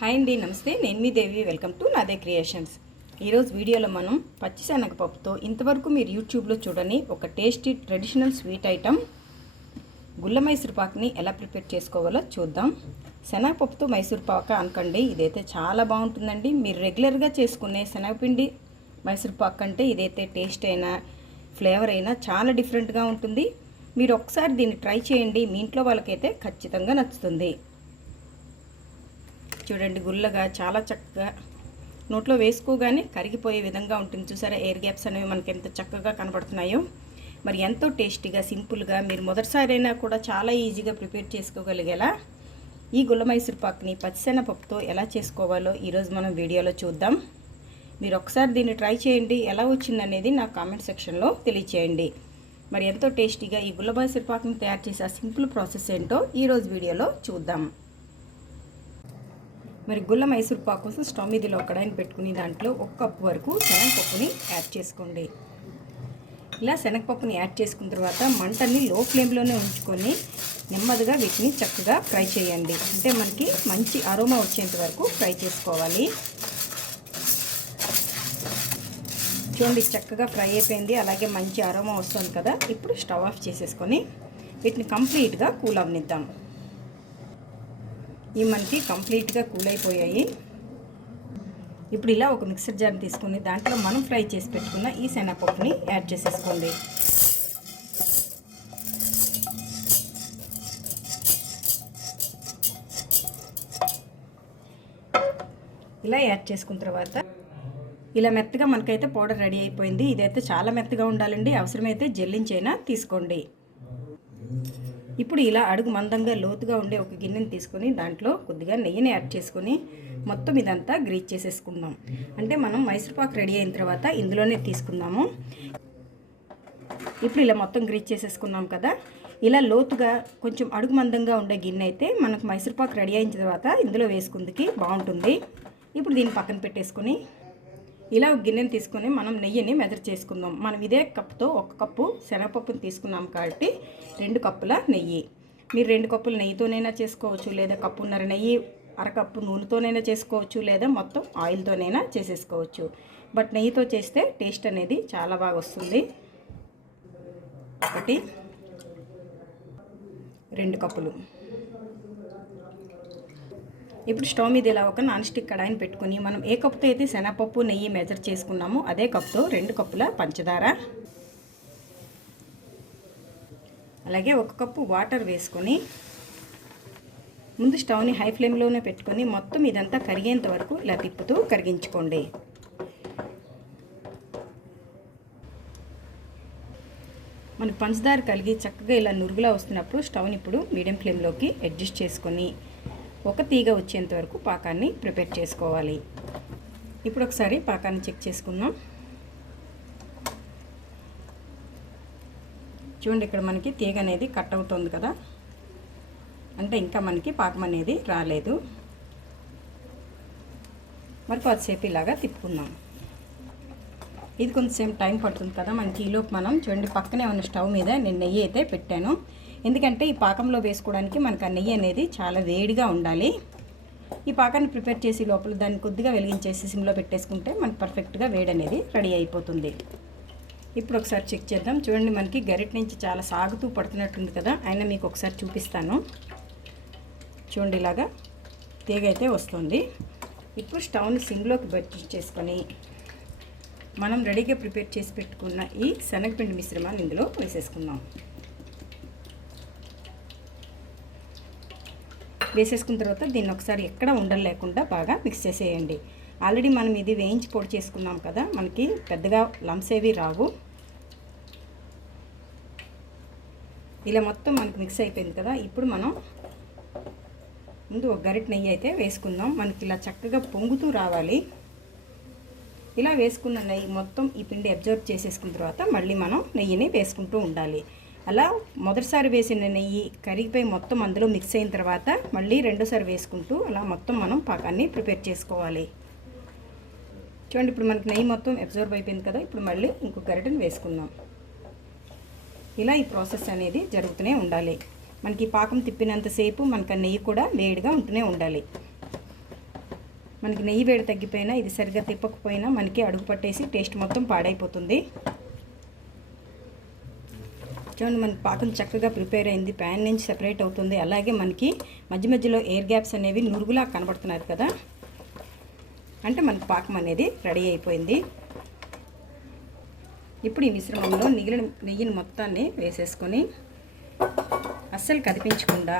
Hi అండి, నమస్తే. నేను మీ దేవి. వెల్కమ్ టు నాదే క్రియేషన్స్. ఈరోజు వీడియోలో మనం పచ్చిశనగపప్పుతో ఇంతవరకు మీరు యూట్యూబ్లో చూడని ఒక టేస్టీ ట్రెడిషనల్ స్వీట్ ఐటమ్ గుల్ల మైసూర్ పాక్ని ఎలా ప్రిపేర్ చేసుకోవాలో చూద్దాం. శనగపప్పుతో మైసూర్ పాక్ అనకండి, ఇదైతే చాలా బాగుంటుందండి. మీరు రెగ్యులర్గా చేసుకునే శనగపిండి మైసూర్ పాక్ అంటే ఇదైతే టేస్ట్ అయినా ఫ్లేవర్ అయినా చాలా డిఫరెంట్గా ఉంటుంది. మీరు ఒకసారి దీన్ని ట్రై చేయండి, మీ ఇంట్లో వాళ్ళకైతే ఖచ్చితంగా నచ్చుతుంది. చూడండి, గుల్లగా చాలా చక్కగా నోట్లో వేసుకోగానే కరిగిపోయే విధంగా ఉంటుంది. చూసారా, ఎయిర్ గ్యాప్స్ అనేవి మనకి ఎంత చక్కగా కనబడుతున్నాయో. మరి ఎంతో టేస్టీగా సింపుల్గా మీరు మొదటిసారి అయినా కూడా చాలా ఈజీగా ప్రిపేర్ చేసుకోగలిగేలా ఈ గుల్ల మైసూర్ పాక్ని పచ్చిశనగపప్పుతో ఎలా చేసుకోవాలో ఈరోజు మనం వీడియోలో చూద్దాం. మీరు ఒకసారి దీన్ని ట్రై చేయండి, ఎలా వచ్చిందనేది నా కామెంట్ సెక్షన్లో తెలియచేయండి. మరి ఎంతో టేస్టీగా ఈ గుల్ల మైసూర్ పాక్ని తయారు చేసే ఆ సింపుల్ ప్రాసెస్ ఏంటో ఈరోజు వీడియోలో చూద్దాం. మరి గుల్ల మైసూర్ పాక్ కోసం స్టవ్ మీద ఒక కడాయిని పెట్టుకుని దాంట్లో 1 కప్పు వరకు శనగపప్పుని యాడ్ చేసుకోండి. ఇలా శనగపప్పుని యాడ్ చేసుకున్న తర్వాత మంటని లో ఫ్లేమ్లోనే ఉంచుకొని నెమ్మదిగా వీటిని చక్కగా ఫ్రై చేయండి. అంటే మనకి మంచి అరోమా వచ్చేంత వరకు ఫ్రై చేసుకోవాలి. చూడండి, చక్కగా ఫ్రై అయిపోయింది, అలాగే మంచి అరోమా వస్తుంది కదా. ఇప్పుడు స్టవ్ ఆఫ్ చేసేసుకొని వీటిని కంప్లీట్గా కూల్ అవనిద్దాం. ఇవి మనకి కంప్లీట్గా కూల్ అయిపోయాయి. ఇప్పుడు ఇలా ఒక మిక్సర్ జార్ తీసుకుని దాంట్లో మనం ఫ్రై చేసి పెట్టుకున్న ఈ శనగపప్పుని యాడ్ చేసేసుకోండి. ఇలా యాడ్ చేసుకున్న తర్వాత ఇలా మెత్తగా మనకైతే పౌడర్ రెడీ అయిపోయింది. ఇదైతే చాలా మెత్తగా ఉండాలండి, అవసరమైతే జల్లించైనా తీసుకోండి. ఇప్పుడు ఇలా అడుగు మందంగా లోతుగా ఉండే ఒక గిన్నెని తీసుకొని దాంట్లో కొద్దిగా నెయ్యిని యాడ్ చేసుకొని మొత్తం ఇదంతా గ్రీజ్ చేసేసుకుందాం. అంటే మనం మైసూర్ పాక్ రెడీ అయిన తర్వాత ఇందులోనే తీసుకుందాము. ఇప్పుడు ఇలా మొత్తం గ్రీజ్ చేసేసుకున్నాం కదా. ఇలా లోతుగా కొంచెం అడుగు మందంగా ఉండే గిన్నె అయితే మనకు మైసూర్ పాక్ రెడీ అయిన తర్వాత ఇందులో వేసుకుందికి బాగుంటుంది. ఇప్పుడు దీన్ని పక్కన పెట్టేసుకొని ఇలా ఒక గిన్నెని తీసుకొని మనం నెయ్యిని మెజర్ చేసుకుందాం. మనం ఇదే కప్పుతో 1 కప్పు శనగపప్పుని తీసుకున్నాం కాబట్టి 2 కప్పుల నెయ్యి. మీరు 2 కప్పుల నెయ్యితోనైనా చేసుకోవచ్చు, లేదా కప్పున్నర నెయ్యి, అరకప్పు నూనెతోనైనా చేసుకోవచ్చు, లేదా మొత్తం ఆయిల్తోనైనా చేసేసుకోవచ్చు. బట్ నెయ్యితో చేస్తే టేస్ట్ అనేది చాలా బాగా వస్తుంది. 1, 2 కప్పులు. ఇప్పుడు స్టవ్ మీద ఇలా ఒక నాన్ స్టిక్ కడాయిని పెట్టుకొని మనం ఏ కప్పుతో అయితే శనగపప్పు నెయ్యి మెజర్ చేసుకున్నామో అదే కప్పుతో 2 కప్పుల పంచదార, అలాగే 1 కప్పు వాటర్ వేసుకొని ముందు స్టవ్ని హై ఫ్లేమ్లోనే పెట్టుకొని మొత్తం ఇదంతా కరిగేంత వరకు ఇలా తిప్పుతూ కరిగించుకోండి. మనకు పంచదార కలిగి చక్కగా ఇలా నురుగులా వస్తున్నప్పుడు స్టవ్ని ఇప్పుడు మీడియం ఫ్లేమ్లోకి అడ్జస్ట్ చేసుకొని ఒక తీగ వచ్చేంత వరకు పాకాన్ని ప్రిపేర్ చేసుకోవాలి. ఇప్పుడు ఒకసారి పాకాన్ని చెక్ చేసుకుందాం. చూడండి, ఇక్కడ మనకి తీగ అనేది కట్ అవుతుంది కదా, అంటే ఇంకా మనకి పాకం అనేది రాలేదు. మరి కొద్దిసేపు ఇలాగా తిప్పుకుందాం. ఇది కొంచెంసేపు టైం పడుతుంది కదా మనకి. ఈలోపు మనం చూడండి, పక్కనే ఉన్న స్టవ్ మీద నేను నెయ్యి అయితే పెట్టాను. ఎందుకంటే ఈ పాకంలో వేసుకోవడానికి మనకు ఆ నెయ్యి అనేది చాలా వేడిగా ఉండాలి. ఈ పాకాన్ని ప్రిపేర్ చేసి లోపల దాన్ని కొద్దిగా వెలిగించేసి సిమ్లో పెట్టేసుకుంటే మనకు పర్ఫెక్ట్గా వేడి అనేది రెడీ అయిపోతుంది. ఇప్పుడు ఒకసారి చెక్ చేద్దాం. చూడండి, మనకి గరిట నుంచి చాలా సాగుతూ పడుతున్నట్టుంది కదా, అయినా మీకు ఒకసారి చూపిస్తాను. చూడండి, ఇలాగా తీగ అయితే వస్తుంది. ఇప్పుడు స్టవ్ని సిమ్లోకి పెట్టేసుకొని మనం రెడీగా ప్రిపేర్ చేసి పెట్టుకున్న ఈ శనగపిండి మిశ్రమాన్ని ఇందులో వేసేసుకుందాం. వేసేసుకున్న తర్వాత దీన్ని ఒకసారి ఎక్కడ ఉండలు లేకుండా బాగా మిక్స్ చేసేయండి. ఆల్రెడీ మనం ఇది వేయించి పొడి చేసుకున్నాం కదా, మనకి పెద్దగా లంప్స్ ఏవి రావు. ఇలా మొత్తం మనకి మిక్స్ అయిపోయింది కదా. ఇప్పుడు మనం ముందు ఒక గరిట నెయ్యి అయితే వేసుకుందాం. మనకి ఇలా చక్కగా పొంగుతూ రావాలి. ఇలా వేసుకున్న నెయ్యి మొత్తం ఈ పిండి అబ్జర్వ్ చేసేసుకున్న తర్వాత మళ్ళీ మనం నెయ్యిని వేసుకుంటూ ఉండాలి. అలా మొదటిసారి వేసిన నెయ్యి కరిగిపోయి మొత్తం అందులో మిక్స్ అయిన తర్వాత మళ్ళీ రెండోసారి వేసుకుంటూ అలా మొత్తం మనం పాకాన్ని ప్రిపేర్ చేసుకోవాలి. చూడండి, ఇప్పుడు మనకి నెయ్యి మొత్తం అబ్జర్వ్ అయిపోయింది కదా. ఇప్పుడు మళ్ళీ ఇంకొక గరిటెని వేసుకుందాం. ఇలా ఈ ప్రాసెస్ అనేది జరుగుతూనే ఉండాలి. మనకి పాకం తిప్పినంతసేపు మనకు నెయ్యి కూడా వేడిగా ఉంటూనే ఉండాలి. మనకి నెయ్యి వేడి తగ్గిపోయినా ఇది సరిగ్గా తిప్పకపోయినా మనకి అడుగు పట్టేసి టేస్ట్ మొత్తం పాడైపోతుంది. చూడండి మనకి పాకం చక్కగా ప్రిపేర్ అయింది, ప్యాన్ నుంచి సెపరేట్ అవుతుంది. అలాగే మనకి మధ్య మధ్యలో ఎయిర్ గ్యాప్స్ అనేవి నురుగులా కనబడుతున్నారు కదా, అంటే మనకి పాకం అనేది రెడీ అయిపోయింది. ఇప్పుడు ఈ మిశ్రమంలో మిగిలిన నెయ్యిని మొత్తాన్ని వేసేసుకొని అస్సలు కదిపించకుండా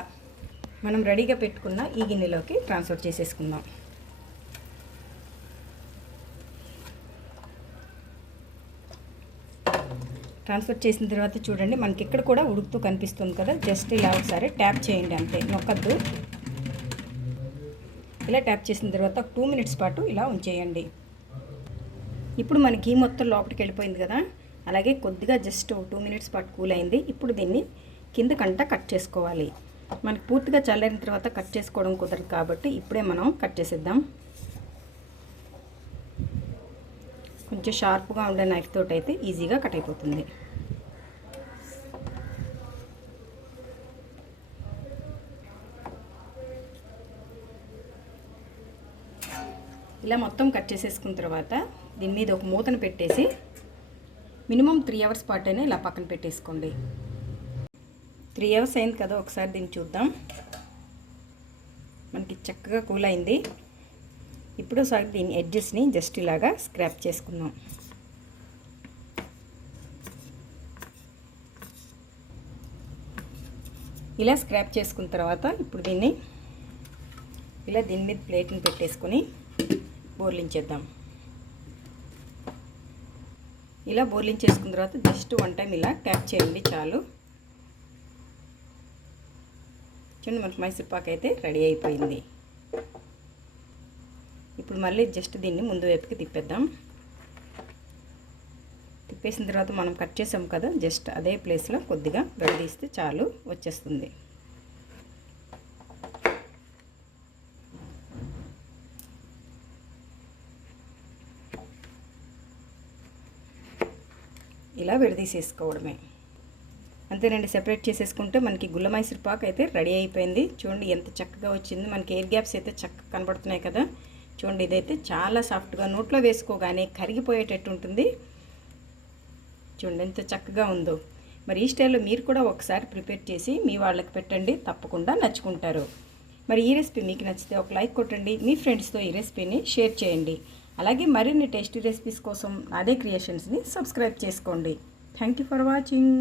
మనం రెడీగా పెట్టుకున్న ఈ గిన్నెలోకి ట్రాన్స్ఫర్ చేసేసుకుందాం. ట్రాన్స్ఫర్ చేసిన తర్వాత చూడండి మనకి ఇక్కడ కూడా ఉడుకుతూ కనిపిస్తుంది కదా, జస్ట్ ఇలా ఒకసారి ట్యాప్ చేయండి అంతే, నొక్కద్దు. ఇలా ట్యాప్ చేసిన తర్వాత 2 మినిట్స్ పాటు ఇలా ఉంచేయండి. ఇప్పుడు మనకి మొత్తం లోపలికి వెళ్ళిపోయింది కదా, అలాగే కొద్దిగా జస్ట్ 2 మినిట్స్ పాటు కూల్ అయింది. ఇప్పుడు దీన్ని కిందకంట కట్ చేసుకోవాలి. మనకి పూర్తిగా చల్లారిన తర్వాత కట్ చేసుకోవడం కుదరదు కాబట్టి ఇప్పుడే మనం కట్ చేసేద్దాం. కొంచెం షార్ప్గా ఉండే నైఫ్ తోటి అయితే ఈజీగా కట్ అయిపోతుంది. ఇలా మొత్తం కట్ చేసేసుకున్న తర్వాత దీని మీద ఒక మూతను పెట్టేసి మినిమం 3 అవర్స్ పాటైనా ఇలా పక్కన పెట్టేసుకోండి. 3 అవర్స్ అయింది కదా, ఒకసారి దీన్ని చూద్దాం. మనకి చక్కగా కూల్ అయింది. ఇప్పుడు ఒకసారి దీని ఎడ్జెస్ని జస్ట్ ఇలాగా స్క్రాప్ చేసుకుందాం. ఇలా స్క్రాప్ చేసుకున్న తర్వాత ఇప్పుడు దీన్ని ఇలా దీని మీద ప్లేట్ని పెట్టేసుకొని బోర్లించేద్దాం. ఇలా బోర్లించేసుకున్న తర్వాత జస్ట్ 1 టైం ఇలా ట్యాప్ చేయండి చాలు. చూడండి మనకి మైసూర్ పాక్ అయితే రెడీ అయిపోయింది. ఇప్పుడు మళ్ళీ జస్ట్ దీన్ని ముందు వైపుకి తిప్పేద్దాం. తిప్పేసిన తర్వాత మనం కట్ చేసాం కదా, జస్ట్ అదే ప్లేస్లో కొద్దిగా విడదీస్తే చాలు, వచ్చేస్తుంది. ఇలా విడదీసేసుకోవడమే అంతేనండి. సెపరేట్ చేసేసుకుంటే మనకి గుల్ల మైసూర్ పాక్ అయితే రెడీ అయిపోయింది. చూడండి ఎంత చక్కగా వచ్చింది. మనకి ఎయిర్ గ్యాప్స్ అయితే చక్కగా కనబడుతున్నాయి కదా. చూడండి ఇదైతే చాలా సాఫ్ట్గా నోట్లో వేసుకోగానే కరిగిపోయేటట్టు ఉంటుంది. చూడండి ఎంత చక్కగా ఉందో. మరి ఈ స్టైల్లో మీరు కూడా ఒకసారి ప్రిపేర్ చేసి మీ వాళ్ళకి పెట్టండి, తప్పకుండా నచ్చుకుంటారు. మరి ఈ రెసిపీ మీకు నచ్చితే ఒక లైక్ కొట్టండి, మీ ఫ్రెండ్స్తో ఈ రెసిపీని షేర్ చేయండి. అలాగే మరిన్ని టేస్టీ రెసిపీస్ కోసం నాదే క్రియేషన్స్ని సబ్స్క్రైబ్ చేసుకోండి. Thank you for watching.